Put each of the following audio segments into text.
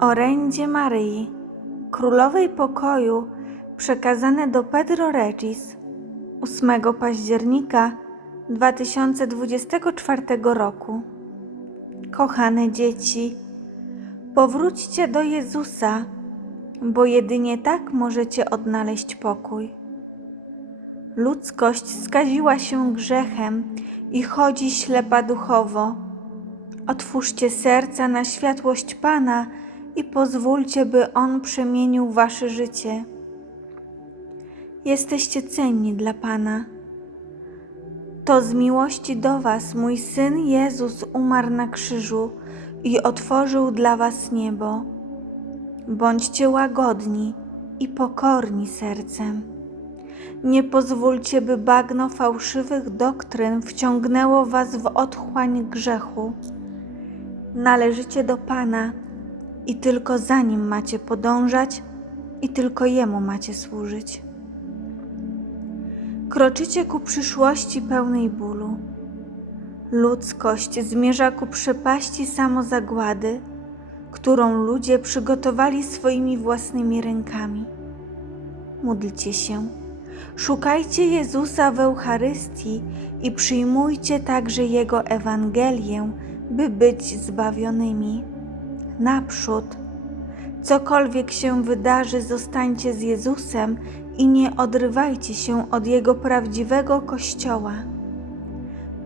Orędzie Maryi, Królowej Pokoju, przekazane do Pedro Regis 8 października 2024 roku. Kochane dzieci, powróćcie do Jezusa, bo jedynie tak możecie odnaleźć pokój. Ludzkość skaziła się grzechem i chodzi ślepa duchowo. Otwórzcie serca na światłość Pana i pozwólcie, by On przemienił wasze życie. Jesteście cenni dla Pana. To z miłości do Was mój Syn Jezus umarł na krzyżu i otworzył dla Was niebo. Bądźcie łagodni i pokorni sercem. Nie pozwólcie, by bagno fałszywych doktryn wciągnęło Was w otchłań grzechu. Należycie do Pana i tylko za Nim macie podążać i tylko Jemu macie służyć. Kroczycie ku przyszłości pełnej bólu. Ludzkość zmierza ku przepaści samozagłady, którą ludzie przygotowali swoimi własnymi rękami. Módlcie się, szukajcie Jezusa w Eucharystii i przyjmujcie także Jego Ewangelię, by być zbawionymi. Naprzód, cokolwiek się wydarzy, zostańcie z Jezusem i nie odrywajcie się od Jego prawdziwego Kościoła.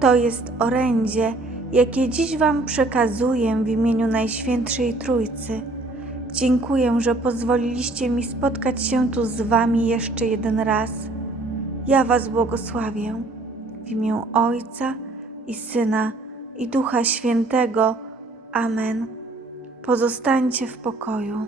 To jest orędzie, jakie dziś Wam przekazuję w imieniu Najświętszej Trójcy. Dziękuję, że pozwoliliście mi spotkać się tu z Wami jeszcze jeden raz. Ja Was błogosławię w imię Ojca i Syna i Ducha Świętego. Amen. Pozostańcie w pokoju.